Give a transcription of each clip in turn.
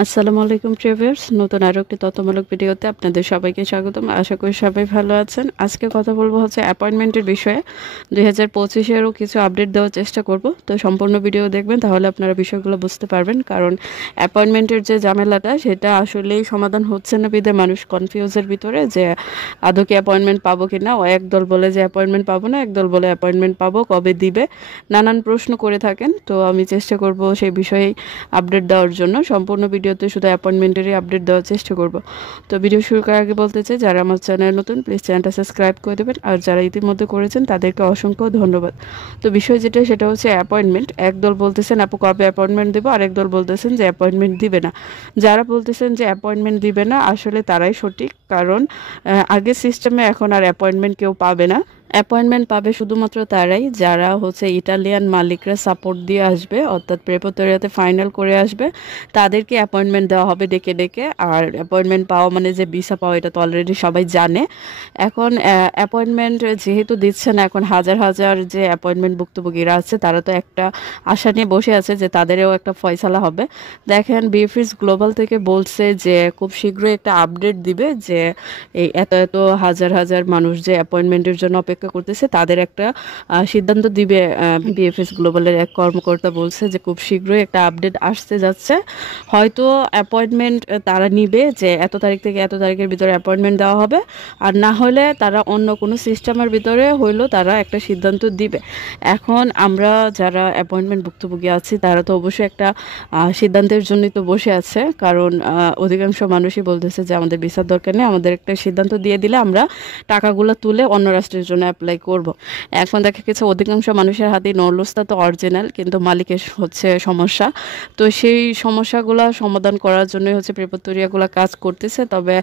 আসসালামু আলাইকুম ট্রেভার্স, নতুন আরও একটি তথ্যমূলক ভিডিওতে আপনাদের সবাইকে স্বাগতম। আশা করি সবাই ভালো আছেন। আজকে কথা বলবো হচ্ছে অ্যাপয়েন্টমেন্টের বিষয়ে। 2025-এরও কিছু আপডেট দেওয়ার চেষ্টা করব, তো সম্পূর্ণ ভিডিও দেখবেন, তাহলে আপনারা বিষয়গুলো বুঝতে পারবেন। কারণ অ্যাপয়েন্টমেন্টের যে ঝামেলাটা, সেটা আসলেই সমাধান হচ্ছে না বিধে মানুষ কনফিউজের ভিতরে যে আদৌ কি অ্যাপয়েন্টমেন্ট পাবো কি না। ও একদল বলে যে অ্যাপয়েন্টমেন্ট পাবো না, একদল বলে অ্যাপয়েন্টমেন্ট পাবো, কবে দিবে, নানান প্রশ্ন করে থাকেন। তো আমি চেষ্টা করব সেই বিষয়ে আপডেট দেওয়ার জন্য। সম্পূর্ণ ভিডিওতে শুধু অ্যাপয়েন্টমেন্টেরই আপডেট দেওয়ার চেষ্টা করব। তো ভিডিও শুরু করার আগে বলতে চাই, যারা আমার চ্যানেল নতুন, প্লিজ চ্যানেলটা সাবস্ক্রাইব করে দেবেন, আর যারা ইতিমধ্যে করেছেন তাদেরকে অসংখ্য ধন্যবাদ। তো বিষয় যেটা, সেটা হচ্ছে অ্যাপয়েন্টমেন্ট। একদল বলতেছেন আপু কবে অ্যাপয়েন্টমেন্ট দেবো, আর একদল বলতেছেন যে অ্যাপয়েন্টমেন্ট দিবে না। যারা বলতেছেন যে অ্যাপয়েন্টমেন্ট দিবে না, আসলে তারাই সঠিক। কারণ আগের সিস্টেমে এখন আর অ্যাপয়েন্টমেন্ট কেউ পাবে না। অ্যাপয়েন্টমেন্ট পাবে শুধুমাত্র তারাই যারা হচ্ছে ইটালিয়ান মালিকরা সাপোর্ট দিয়ে আসবে, অর্থাৎ প্রেপোটোরিয়াতে ফাইনাল করে আসবে, তাদেরকে অ্যাপয়েন্টমেন্ট দেওয়া হবে ডেকে ডেকে। আর অ্যাপয়েন্টমেন্ট পাওয়া মানে যে ভিসা পাওয়া, এটা তো অলরেডি সবাই জানে। এখন অ্যাপয়েন্টমেন্ট যেহেতু দিচ্ছে না, এখন হাজার হাজার যে অ্যাপয়েন্টমেন্ট ভুক্তভোগীরা আছে, তারা তো একটা আশা নিয়ে বসে আছে যে তাদেরও একটা ফয়সালা হবে। দেখেন, বিএফএস গ্লোবাল থেকে বলছে যে খুব শীঘ্রই একটা আপডেট দিবে, যে এই এত এত হাজার হাজার মানুষ যে অ্যাপয়েন্টমেন্টের জন্য অপেক্ষা করতেছে, তাদের একটা সিদ্ধান্ত দিবে। বিএফএস গ্লোবালের এক কর্মকর্তা বলছে যে খুব শীঘ্রই একটা আপডেট আসতে যাচ্ছে। হয়তো অ্যাপয়েন্টমেন্ট তারা নিবে যে এত তারিখ থেকে এত তারিখের ভিতরে অ্যাপয়েন্টমেন্ট দেওয়া হবে, আর না হলে তারা অন্য কোনো সিস্টেমের ভিতরে হইলেও তারা একটা সিদ্ধান্ত দিবে। এখন আমরা যারা অ্যাপয়েন্টমেন্ট ভুক্তভোগী আছি, তারা তো অবশ্যই একটা সিদ্ধান্তের জন্যই তো বসে আছে। কারণ অধিকাংশ মানুষই বলতেছে যে আমাদের ভিসার দরকার নেই, আমাদের একটা সিদ্ধান্ত দিয়ে দিলে আমরা টাকাগুলো তুলে অন্য রাষ্ট্রের জন্য অ্যাপ্লাই করব। এখন দেখা গেছে অধিকাংশ মানুষের হাতে নলস্তা তো অরিজিনাল, কিন্তু মালিকের হচ্ছে সমস্যা। তো সেই সমস্যাগুলো সমাধান করার জন্য হচ্ছে প্রেপোটোরিয়াগুলো কাজ করতেছে। তবে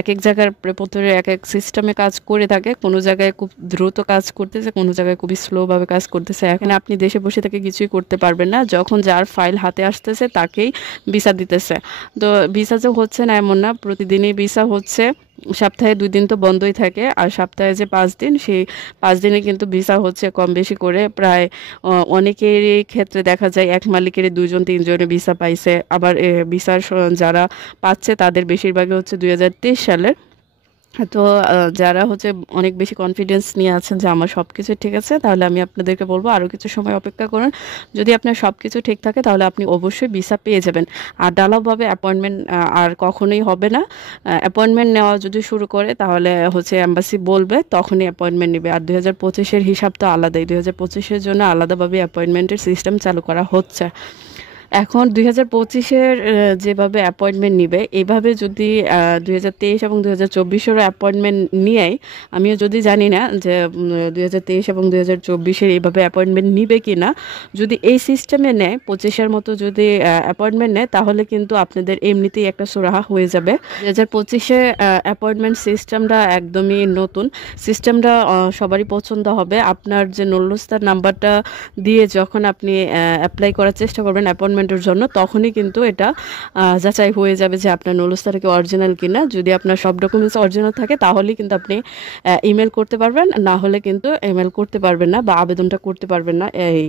এক এক জায়গার প্রেপোটোরিয়া এক এক সিস্টেমে কাজ করে থাকে। কোনো জায়গায় খুব দ্রুত কাজ করতেছে, কোনো জায়গায় খুবই স্লোভাবে কাজ করতেছে। এখানে আপনি দেশে বসে থেকে কিছুই করতে পারবেন না। যখন যার ফাইল হাতে আসতেছে তাকেই ভিসা দিতেছে। তো ভিসা যে হচ্ছে না এমন না, প্রতিদিনই ভিসা হচ্ছে। সপ্তাহে 2 দিন তো বন্ধই থাকে, আর সপ্তাহে যে 5 দিন, সেই 5 দিনে কিন্তু ভিসা হচ্ছে কম বেশি করে। প্রায় অনেকেরই ক্ষেত্রে দেখা যায় এক মালিকেরই 2-3 জনে ভিসা পাইছে। আবার ভিসার যারা পাচ্ছে তাদের বেশিরভাগই হচ্ছে 2023 সালের। তো যারা হচ্ছে অনেক বেশি কনফিডেন্স নিয়ে আছেন যে আমার সব কিছু ঠিক আছে, তাহলে আমি আপনাদেরকে বলবো আরও কিছু সময় অপেক্ষা করুন। যদি আপনার সব কিছু ঠিক থাকে, তাহলে আপনি অবশ্যই ভিসা পেয়ে যাবেন। আর ডালাভাবে অ্যাপয়েন্টমেন্ট আর কখনোই হবে না। অ্যাপয়েন্টমেন্ট নেওয়া যদি শুরু করে, তাহলে হচ্ছে অ্যাম্বাসি বলবে, তখনই অ্যাপয়েন্টমেন্ট নেবে। আর 2025-এর হিসাব তো আলাদাই, 2025-এর জন্য আলাদাভাবে অ্যাপয়েন্টমেন্টের সিস্টেম চালু করা হচ্ছে। এখন 2025-এর যেভাবে অ্যাপয়েন্টমেন্ট নিবে, এইভাবে যদি 2023 এবং 2024-এরও অ্যাপয়েন্টমেন্ট নিয়েই, আমিও যদি জানি না যে 2023 এবং 2024-এর এইভাবে অ্যাপয়েন্টমেন্ট নিবে কি না। যদি এই সিস্টেমে নেয়, 25-এর মতো যদি অ্যাপয়েন্টমেন্ট নেয়, তাহলে কিন্তু আপনাদের এমনিতেই একটা সুরাহা হয়ে যাবে। 2025-এ অ্যাপয়েন্টমেন্ট সিস্টেমটা একদমই নতুন। সিস্টেমটা সবারই পছন্দ হবে। আপনার যে নল্লস্তার নাম্বারটা দিয়ে যখন আপনি অ্যাপ্লাই করার চেষ্টা করবেন অ্যাপয়েন্টমেন্টের জন্য, তখনই কিন্তু এটা যাচাই হয়ে যাবে যে আপনার নলস্তাটা কি অরিজিনাল কিনা। যদি আপনার সব ডকুমেন্টস অরিজিনাল থাকে, তাহলেই কিন্তু আপনি ইমেল করতে পারবেন, না হলে কিন্তু ইমেল করতে পারবেন না বা আবেদনটা করতে পারবেন না এই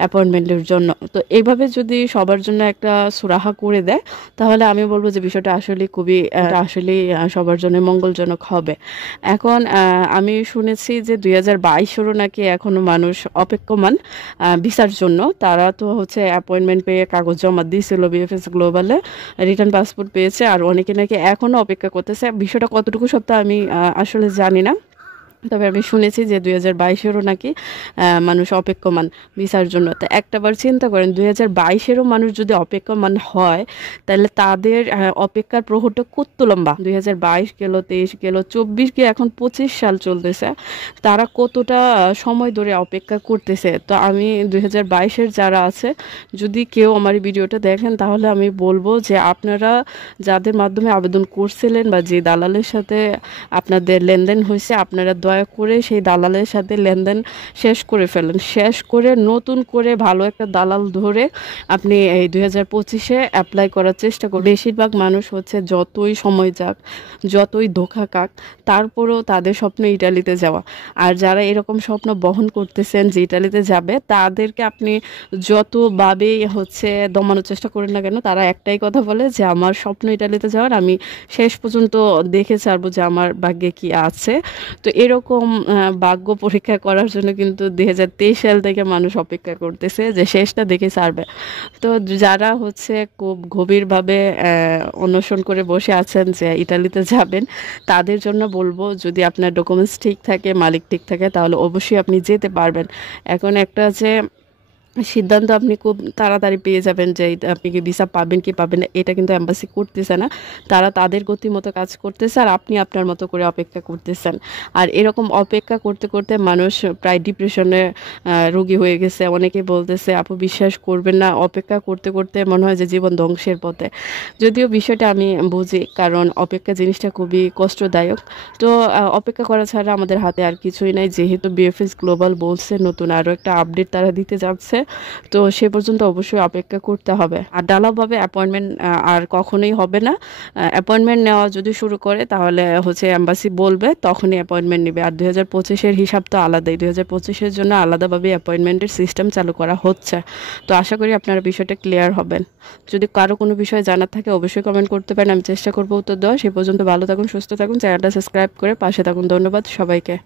অ্যাপয়েন্টমেন্টের জন্য। তো এইভাবে যদি সবার জন্য একটা সুরাহা করে দেয়, তাহলে আমি বলবো যে বিষয়টা আসলে খুবই আসলে সবার জন্য মঙ্গলজনক হবে। এখন আমি শুনেছি যে 2022-এরও নাকি এখনো মানুষ অপেক্ষমান ভিসার জন্য। তারা তো হচ্ছে অ্যাপয়েন্টমেন্ট পেয়ে কাগজ জমা দিয়েছিল বিএফএস গ্লোবালে, রিটার্ন পাসপোর্ট পেয়েছে, আর অনেকে নাকি এখনও অপেক্ষা করতেছে। বিষয়টা কতটুকু সত্য আমি আসলে জানি না, তবে আমি শুনেছি যে 2022-এরও নাকি মানুষ অপেক্ষমান ভিসার জন্য। তো একটাবার চিন্তা করেন, 2022-এরও মানুষ যদি অপেক্ষমান হয়, তাহলে তাদের অপেক্ষার প্রহরটা কত লম্বা। 2022 গেল, 23 গেল, 24 গিয়ে এখন 25 সাল চলতেছে। তারা কতটা সময় ধরে অপেক্ষা করতেছে। তো আমি 2022-এর যারা আছে, যদি কেউ আমার এই ভিডিওটা দেখেন, তাহলে আমি বলবো যে আপনারা যাদের মাধ্যমে আবেদন করছিলেন বা যে দালালের সাথে আপনাদের লেনদেন হয়েছে, আপনারা দয়া দয়া করে সেই দালালের সাথে লেনদেন শেষ করে ফেলেন, শেষ করে নতুন করে ভালো একটা দালাল ধরে আপনি এই 2025-এ অ্যাপ্লাই করার চেষ্টা করুন। বেশিরভাগ মানুষ হচ্ছে যতই সময় যাক, যতই ধোঁকা খাক, তারপরেও তাদের স্বপ্ন ইটালিতে যাওয়া। আর যারা এরকম স্বপ্ন বহন করতেছেন যে ইটালিতে যাবে, তাদেরকে আপনি যতভাবেই হচ্ছে দমানোর চেষ্টা করেন না কেন, তারা একটাই কথা বলে যে আমার স্বপ্ন ইটালিতে যাওয়ার, আমি শেষ পর্যন্ত দেখে ছাড়বো যে আমার ভাগ্যে কি আছে। তো এরকম ভাগ্য পরীক্ষা করার জন্য কিন্তু 2023 সাল থেকে মানুষ অপেক্ষা করতেছে যে শেষটা দেখে ছাড়বে। তো যারা হচ্ছে খুব গভীরভাবে অন্বেষণ করে বসে আছেন যে ইটালিতে যাবেন, তাদের জন্য বলবো, যদি আপনার ডকুমেন্টস ঠিক থাকে, মালিক ঠিক থাকে, তাহলে অবশ্যই আপনি যেতে পারবেন। এখন একটা যে সিদ্ধান্ত আপনি খুব তাড়াতাড়ি পেয়ে যাবেন যে আপনি কি ভিসা পাবেন কি পাবেন না, এটা কিন্তু এম্বাসি করতেছে না। তারা তাদের গতি মতো কাজ করতেছে আর আপনি আপনার মতো করে অপেক্ষা করতেছেন। আর এরকম অপেক্ষা করতে করতে মানুষ প্রায় ডিপ্রেশনে রোগী হয়ে গেছে। অনেকে বলতেছে আপু বিশ্বাস করবেন না, অপেক্ষা করতে করতে মনে হয় যে জীবন ধ্বংসের পথে। যদিও বিষয়টা আমি বুঝি, কারণ অপেক্ষা জিনিসটা খুবই কষ্টদায়ক। তো অপেক্ষা করা ছাড়া আমাদের হাতে আর কিছুই নাই। যেহেতু বিএফএস গ্লোবাল বলছে নতুন আরও একটা আপডেট তারা দিতে যাচ্ছে, তো সে পর্যন্ত অবশ্যই অপেক্ষা করতে হবে। আর ডালাভাবে অ্যাপয়েন্টমেন্ট আর কখনোই হবে না। অ্যাপয়েন্টমেন্ট নেওয়া যদি শুরু করে তাহলে হচ্ছে এম্বাসি বলবে, তখনই অ্যাপয়েন্টমেন্ট নেবে। আর 2025-এর হিসাব তো আলাদাই, 2025-এর জন্য আলাদাভাবে অ্যাপয়েন্টমেন্টের সিস্টেম চালু করা হচ্ছে। তো আশা করি আপনারা বিষয়টা ক্লিয়ার হবেন। যদি কারো কোনো বিষয় জানার থাকে অবশ্যই কমেন্ট করতে পারেন, আমি চেষ্টা করবো উত্তর দেওয়া। সে পর্যন্ত ভালো থাকুন, সুস্থ থাকুন, চ্যানেলটা সাবস্ক্রাইব করে পাশে থাকুন। ধন্যবাদ সবাইকে।